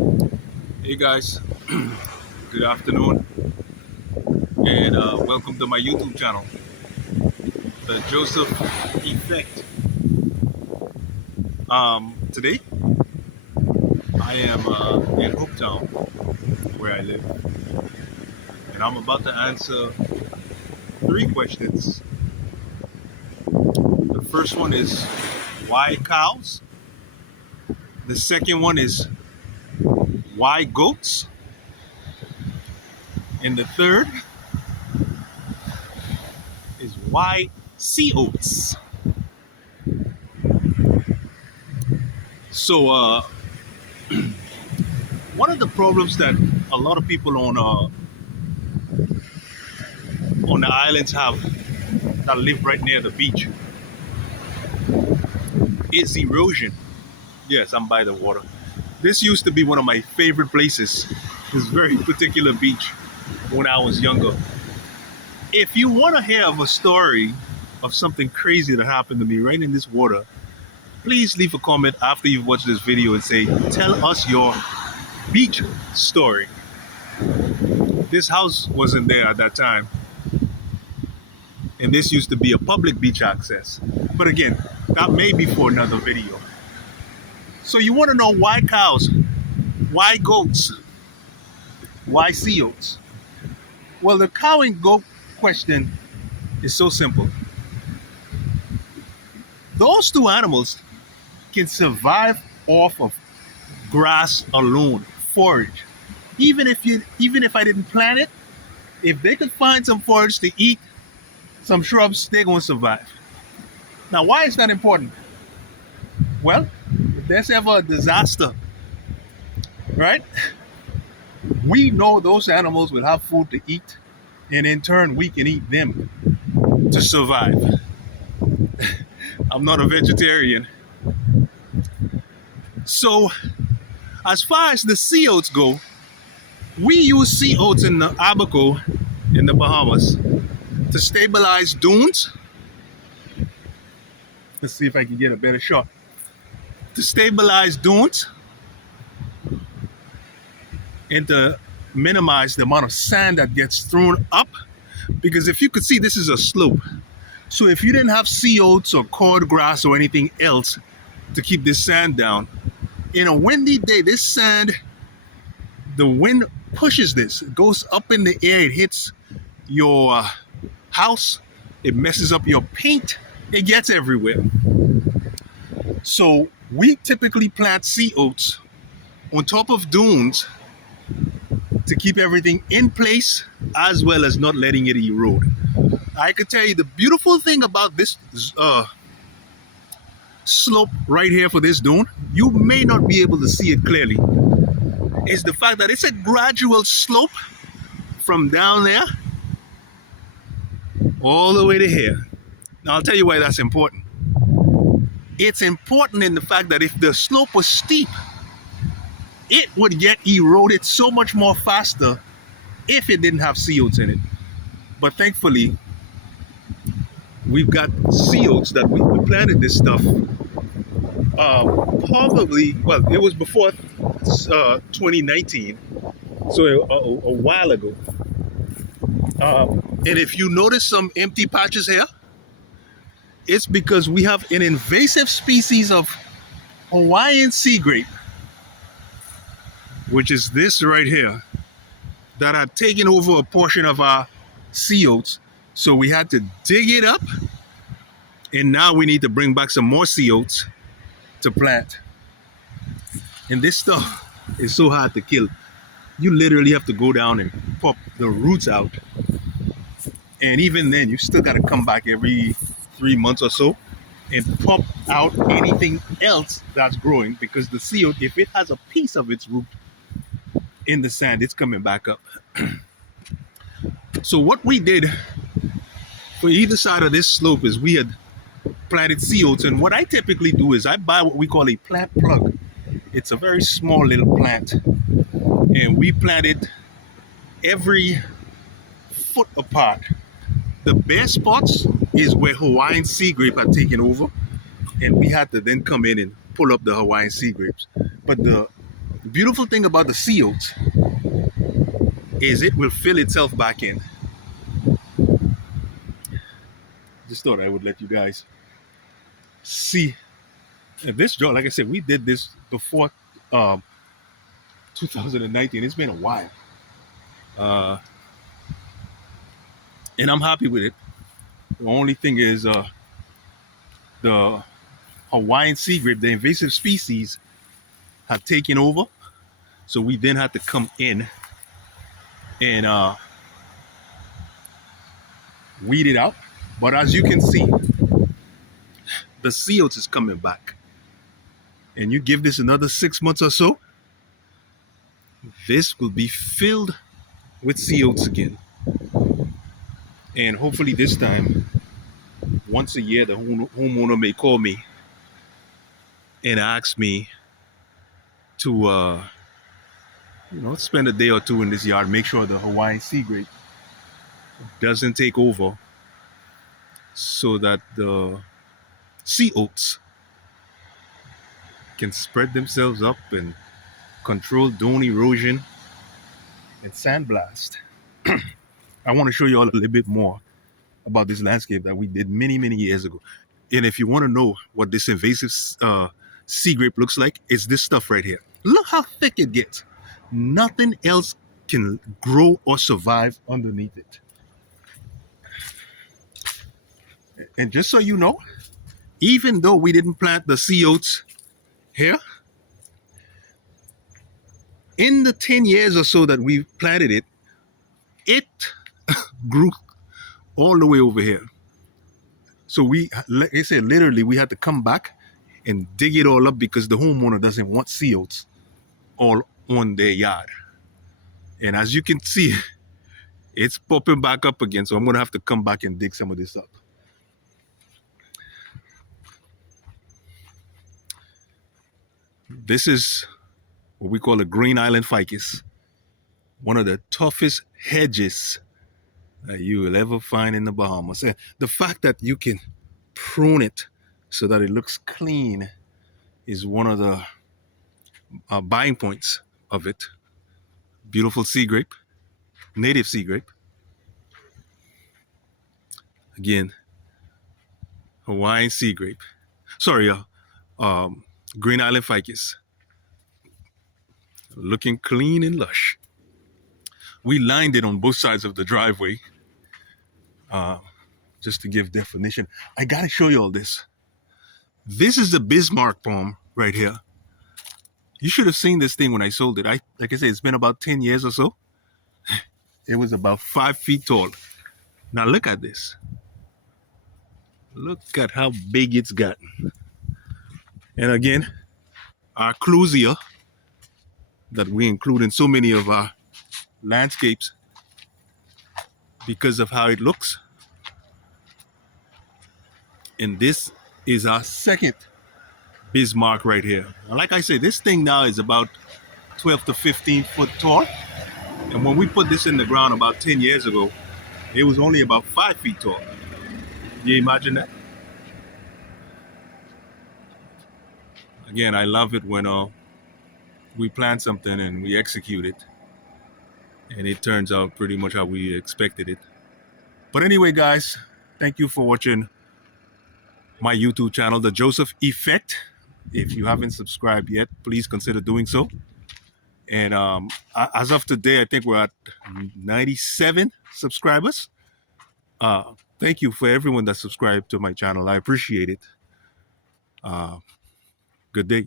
Hey guys, good afternoon, and welcome to my YouTube channel, the Joseph Effect. Today I am in Hooktown, where I live, and I'm about to answer three questions. The first one is why cows? The second one is why goats? And the third is why sea oats? So, one of the problems that a lot of people on the islands have that live right near the beach is erosion. Yes, I'm by the water. This used to be one of my favorite places, this very particular beach, when I was younger. If you want to have a story of something crazy that happened to me right in this water, please leave a comment after you've watched this video and say, tell us your beach story. This house wasn't there at that time, and this used to be a public beach access. But again, that may be for another video. So you want to know why cows, why goats, why sea oats? Well, the cow and goat question is so simple. Those two animals can survive off of grass alone, forage. Even if I didn't plant it, if they could find some forage to eat, some shrubs, they're gonna survive. Now, why is that important? Well, if there's ever a disaster, right? We know those animals will have food to eat, and in turn, we can eat them to survive. I'm not a vegetarian. So, as far as the sea oats go, we use sea oats in the Abaco in the Bahamas to stabilize dunes. Let's see if I can get a better shot. To stabilize dunes and to minimize the amount of sand that gets thrown up. Because if you could see, this is a slope. So if you didn't have sea oats or cord grass or anything else to keep this sand down, in a windy day, this sand, the wind pushes this. It goes up in the air. It hits your house. It messes up your paint. It gets everywhere. So we typically plant sea oats on top of dunes to keep everything in place, as well as not letting it erode. I could tell you the beautiful thing about this slope right here for this dune, you may not be able to see it clearly, is the fact that it's a gradual slope from down there all the way to here. Now I'll tell you why that's important. It's important in the fact that if the slope was steep, it would get eroded so much more faster if it didn't have sea oats in it. But thankfully, we've got sea oats that we planted this stuff probably, well, it was before 2019, so a while ago. And if you notice some empty patches here, it's because we have an invasive species of Hawaiian sea grape, which is this right here, that had taken over a portion of our sea oats. So we had to dig it up, and now we need to bring back some more sea oats to plant. And this stuff is so hard to kill. You literally have to go down and pop the roots out. And even then, you still got to come back every 3 months or so and pop out anything else that's growing, because the sea oat, if it has a piece of its root in the sand, it's coming back up. So what we did for either side of this slope is we had planted sea oats, and what I typically do is I buy what we call a plant plug. It's a very small little plant, and we plant it every foot apart. The best spots is where Hawaiian sea grape had taken over, and we had to then come in and pull up the Hawaiian sea grapes. But the The beautiful thing about the sea oats is it will fill itself back in. Just thought I would let you guys see this draw. Like I said, we did this before um, 2019. It's been a while, uh, and I'm happy with it. The only thing is the Hawaiian sea grape, the invasive species, have taken over. So we then had to come in and weed it out. But as you can see, the sea oats is coming back. And you give this another 6 months or so, this will be filled with sea oats again. And hopefully this time, once a year, the homeowner may call me and ask me to, spend a day or two in this yard, make sure the Hawaiian sea grape doesn't take over, so that the sea oats can spread themselves up and control dune erosion and sandblast. I want to show you all a little bit more about this landscape that we did many, many years ago. And if you want to know what this invasive sea grape looks like, it's this stuff right here. Look how thick it gets. Nothing else can grow or survive underneath it. And just so you know, even though we didn't plant the sea oats here, in the 10 years or so that we planted it, it grew all the way over here. So we, like I said, literally we had to come back and dig it all up because the homeowner doesn't want sea oats all on their yard. And as you can see, it's popping back up again. So I'm going to have to come back and dig some of this up. This is what we call a Green Island ficus, one of the toughest hedges that you will ever find in the Bahamas. And the fact that you can prune it so that it looks clean is one of the buying points of it. Beautiful sea grape, native sea grape. Again, Hawaiian sea grape. Sorry, Green Island ficus. Looking clean and lush. We lined it on both sides of the driveway, just to give definition. I gotta show you all this. This is the Bismarck palm right here. You should have seen this thing when I sold it. Like I said, it's been about 10 years or so. It was about 5 feet tall. Now look at this. Look at how big it's gotten. And again, our clusia that we include in so many of our landscapes because of how it looks. And this is our second Bismarck right here. And like I said, this thing now is about 12 to 15 foot tall. And when we put this in the ground about 10 years ago, it was only about 5 feet tall. Can you imagine that? Again, I love it when we plan something and we execute it, and it turns out pretty much how we expected it. But anyway, guys, thank you for watching my YouTube channel, The Joseph Effect. If you haven't subscribed yet, please consider doing so. And as of today, I think we're at 97 subscribers. Thank you for everyone that subscribed to my channel. I appreciate it. Good day.